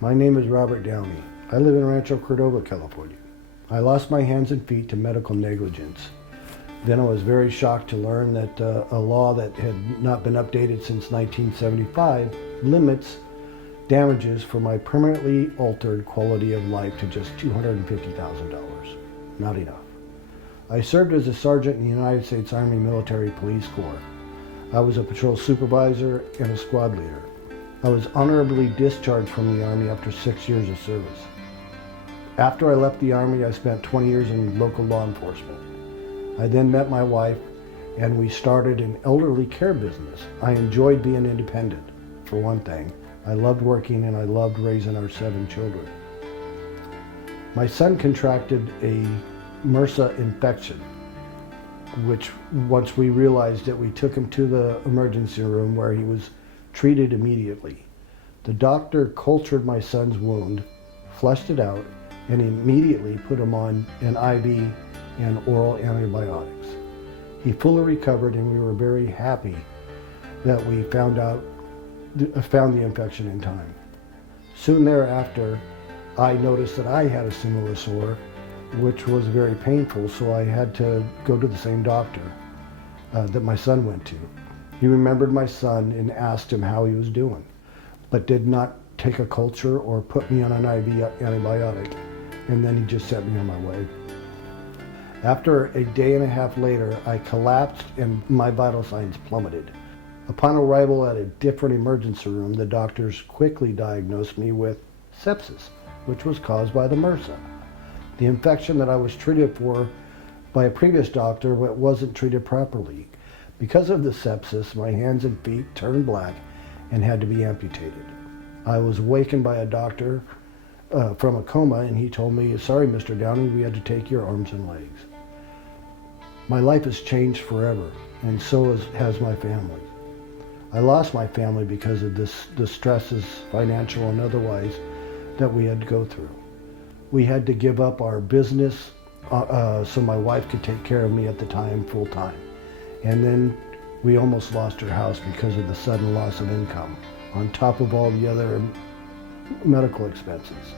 My name is Robert Downey. I live in Rancho Cordova, California. I lost my hands and feet to medical negligence. Then I was very shocked to learn that a law that had not been updated since 1975 limits damages for my permanently altered quality of life to just $250,000. Not enough. I served as a sergeant in the United States Army Military Police Corps. I was a patrol supervisor and a squad leader. I was honorably discharged from the Army after 6 years of service. After I left the Army, I spent 20 years in local law enforcement. I then met my wife and we started an elderly care business. I enjoyed being independent, for one thing. I loved working and I loved raising our 7 children. My son contracted a MRSA infection, which once we realized it, we took him to the emergency room where he was treated immediately. The doctor cultured my son's wound, flushed it out, and immediately put him on an IV and oral antibiotics. He fully recovered and we were very happy that we found the infection in time. Soon thereafter, I noticed that I had a similar sore, which was very painful, so I had to go to the same doctor that my son went to. He remembered my son and asked him how he was doing, but did not take a culture or put me on an IV antibiotic, and then he just sent me on my way. After a day and a half later, I collapsed and my vital signs plummeted. Upon arrival at a different emergency room, the doctors quickly diagnosed me with sepsis, which was caused by the MRSA, the infection that I was treated for by a previous doctor but wasn't treated properly. Because of the sepsis, my hands and feet turned black and had to be amputated. I was awakened by a doctor from a coma, and he told me, "Sorry, Mr. Downey, we had to take your arms and legs." My life has changed forever, and so has my family. I lost my family because of the stresses, financial and otherwise, that we had to go through. We had to give up our business so my wife could take care of me at the time full time. And then we almost lost our house because of the sudden loss of income, on top of all the other medical expenses.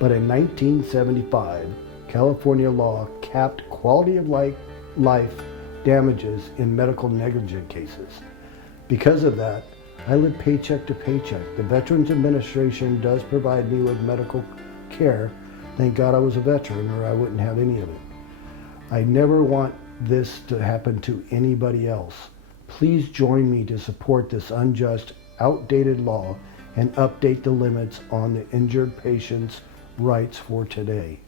But in 1975, California law capped quality of life damages in medical negligence cases. Because of that, I live paycheck to paycheck. The Veterans Administration does provide me with medical care. Thank God I was a veteran, or I wouldn't have any of it. I never want this to happen to anybody else. Please join me to support this unjust, outdated law and update the limits on the injured patient's rights for today.